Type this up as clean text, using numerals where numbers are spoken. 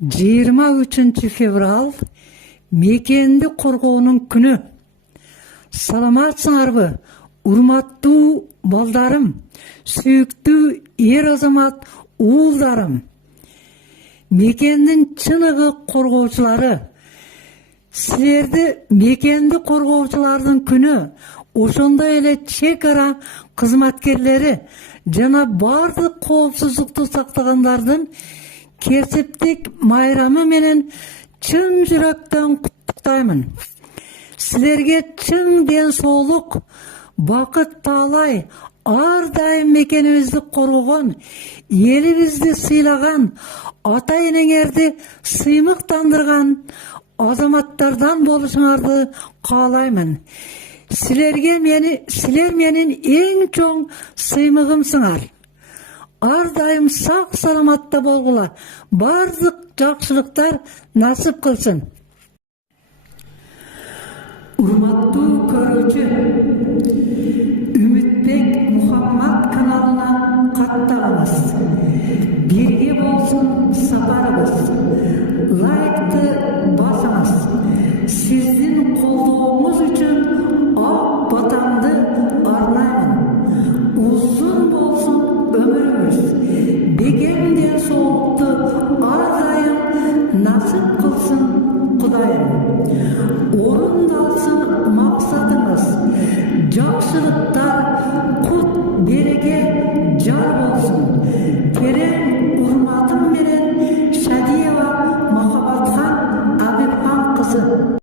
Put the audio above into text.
23 fevral мекенді қорғаудың күні. Саламатсыңарбы, урматтуу балдарым, сүйүктүү ер азамат уулдарым. Мекендің чыныгы қорғаучылары. Силерди мекенді қорғаучылардың күні, ошондой эле чек ара кызматкерлери жана бардык коопсуздукту сактагандардын кесиптик майрамы менен чын жүрөктөн куттуктаймын. Силерге чын ден соолук, бакыт таалай, ар дайым мекенибизди коргогон, элибизди сыйлаган, ата энеңерди сыймыктандырган азаматтардан болушуңарды каалаймын. Силер менин эң чоң сыймыгымсыңар. Ар дайым сак саламатта болгула, бардык жакшылыктар насып кылсын. Урматтуу көрүүчү, Үмүтбек Мухаммад каналына каттагыңыз. Бирге болсун сапарыбыз. Лайкты басыңыз. Сиздин